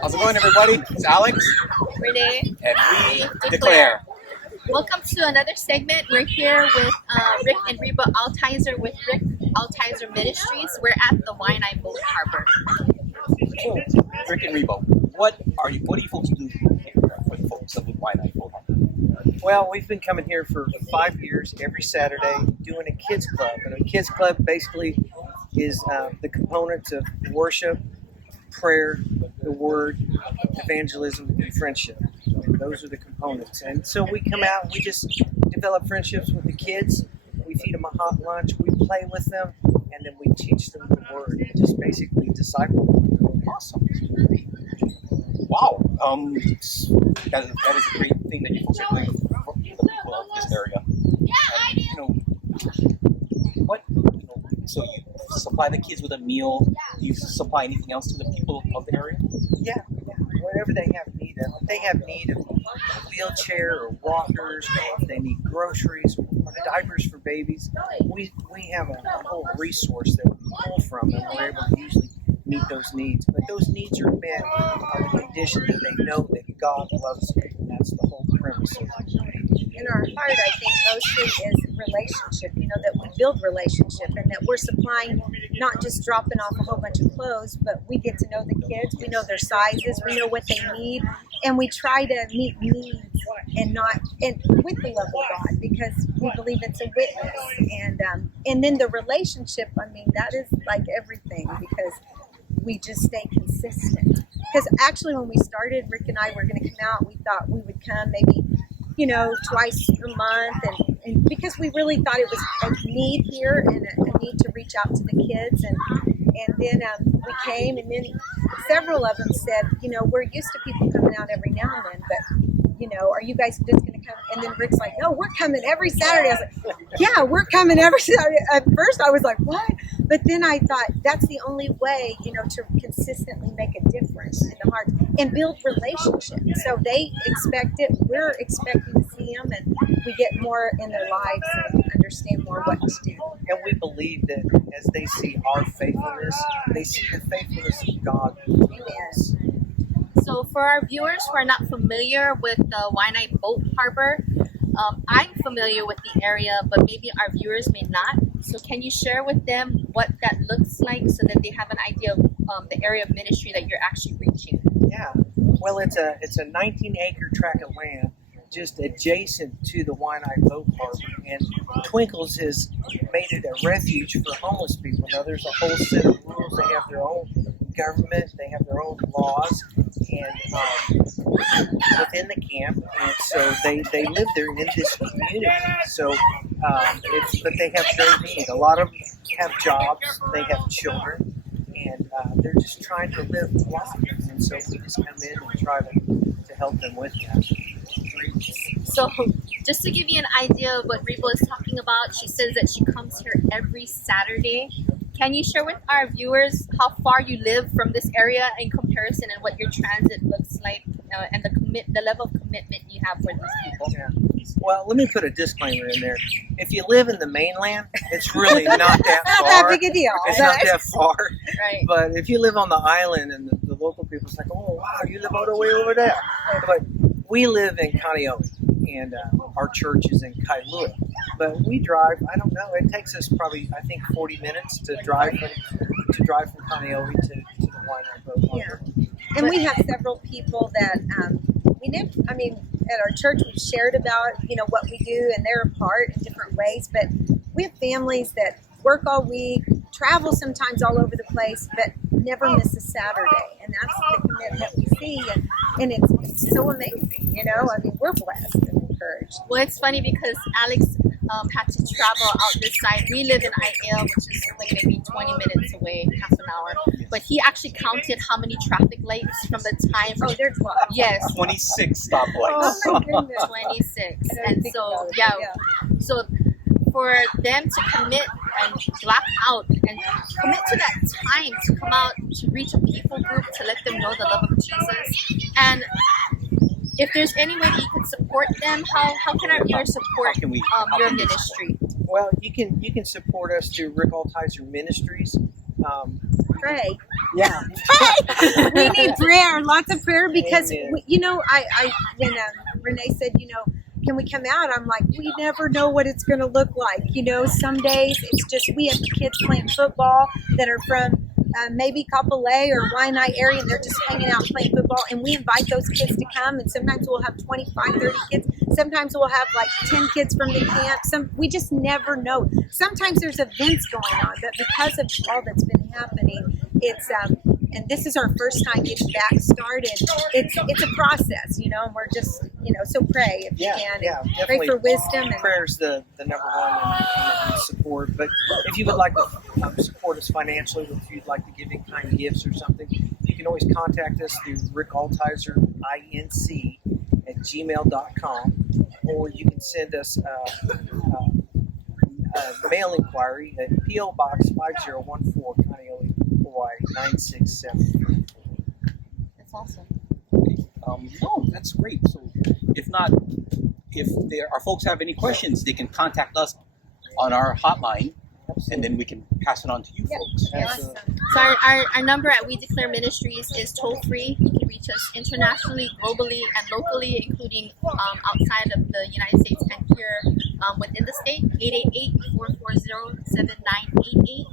How's it going, everybody? It's Alex. Renee. And we declare. Welcome to another segment. We're here with Rick and Reba Altizer with Rick Altizer Ministries. We're at the Waianae Boat Harbor. Oh, Rick and Reba, what do you folks do here for the folks of the Waianae Boat Harbor? Well, we've been coming here for 5 years, every Saturday, doing a kids club. And a kids club basically is the components of worship, prayer, the word, evangelism, and friendship. And those are the components. And so we come out, we just develop friendships with the kids. We feed them a hot lunch, we play with them, and then we teach them the word. And just basically disciple them. Awesome. Wow. That is a great thing that you folks are doing for the people of this area. So you supply the kids with a meal. Do you supply anything else to the people of the area? Yeah. Whatever they have need of. If they have need of a wheelchair or walkers, or if they need groceries or diapers for babies, we have a whole resource that we pull from, and we're able to usually meet those needs. But those needs are met on the condition that they know that God loves them. And that's the whole premise of in our heart, I think mostly is relationship, that we build relationship and that we're supplying, not just dropping off a whole bunch of clothes, but we get to know the kids, we know their sizes, we know what they need, and we try to meet needs and with the love of God, because we believe it's a witness. And then the relationship, that is like everything, because we just stay consistent. Because actually when we started, Rick and I were going to come out, we thought we would come maybe twice a month, and because we really thought it was a need here and a need to reach out to the kids, and then we came, and then several of them said, we're used to people coming out every now and then, but are you guys just going to come? And then Rick's like, no, we're coming every Saturday. I was like, yeah, we're coming every Saturday. At first I was like, what? But then I thought that's the only way, to consistently make a difference in the heart and build relationships. So they expect it. We're expecting to see them, and we get more in their lives and understand more what to do. And we believe that as they see our faithfulness, they see the faithfulness of God. Amen. So for our viewers who are not familiar with the Waianae Boat Harbor, I'm familiar with the area, but maybe our viewers may not. So can you share with them what that looks like so that they have an idea of the area of ministry that you're actually reaching? Yeah, well, it's a 19-acre tract of land just adjacent to the Waianae Boat Harbor, and Twinkles has made it a refuge for homeless people. Now, there's a whole set of rules. They have their own government, they have their own laws, and within the camp, and so they live there in this community. So, but they have great need. A lot of them have jobs, they have children, and they're just trying to live life. And so we just come in and try to help them with that. So just to give you an idea of what Reba is talking about, she says that she comes here every Saturday. Can you share with our viewers how far you live from this area in comparison and what your transit looks like and the level of commitment you have for these people? Yeah. Well, let me put a disclaimer in there. If you live in the mainland, it's really not that far. Not that big a deal. It's not that far. Right. But if you live on the island and the local people's like, oh, wow, you live all the way over there. But we live in Kailua, and our church is in Kailua. But we drive, I don't know, it takes us probably, I think, 40 minutes to drive from Kailua to the Waianae Boat Harbor. Yeah. And we have several people that at our church we've shared about, what we do, and they're a part in different ways. But we have families that work all week, travel sometimes all over the place, but never miss a Saturday. And that's the commitment we see. And it's so amazing, we're blessed and encouraged. Well, it's funny because Alex had to travel out this side. We live in IL, which is like maybe 20 minutes away, half an hour. But he actually counted how many traffic lights from the time. Oh, there's 12. Yes. 26 stoplights. Oh, my goodness. 26. And so, yeah. So for them to commit and block out and commit to that time to come out to reach a people group, to let them know the love of Jesus. And if there's any way that you can support them, how can our viewers support your ministry? Well, you can support us through Rick Altizer Ministries. Pray. Yeah. We need prayer, lots of prayer, because Amen. when Renee said, can we come out? I'm like, we never know what it's going to look like. Some days it's just we have kids playing football that are from maybe Kapolei or Waianae area, and they're just hanging out playing football, and we invite those kids to come, and sometimes we'll have 25, 30 kids. Sometimes we'll have like 10 kids from the camp. We just never know. Sometimes there's events going on, but because of all that's been happening, it's and this is our first time getting back started. It's a process, and we're just, so pray if you can. Yeah, Pray definitely. for wisdom. And Prayer's the number one in support. But if you would like to support us financially, if you'd like to give in-kind gifts or something, you can always contact us through Rick Altizer, INC, at gmail.com, or you can send us mail inquiry at P.O. Box 5014, Kailua, Hawaii 967. That's awesome. No, that's great. So if our folks have any questions, they can contact us on our hotline, and then we can pass it on to you folks. Absolutely. So our number at We Declare Ministries is toll free. You can reach us internationally, globally, and locally, including outside of the United States and here within the state, 888-440-7988.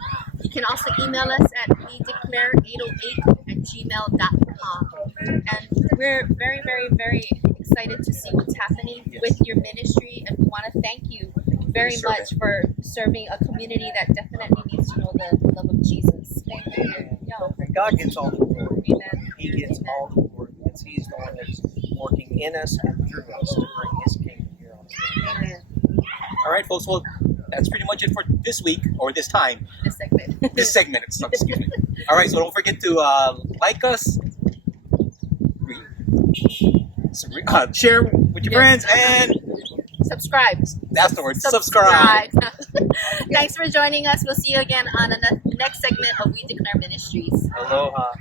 You can also email us at wedeclare808@gmail.com. And we're very, very, very excited to see what's happening with your ministry, and we want to thank you very much for serving a community that definitely needs to know the love of Jesus. Thank you. And God gets all the glory. Amen. He gets all the glory because He's the one that's working in us and through us to bring His kingdom here on earth. Amen. All right, folks. Well, that's pretty much it for this week, or this time. This segment. This segment. Excuse me. All right, so don't forget to like us, share with your friends, and Subscribe. that's the word. Subscribe. Thanks for joining us. We'll see you again on the next segment of We Declare Ministries. Aloha.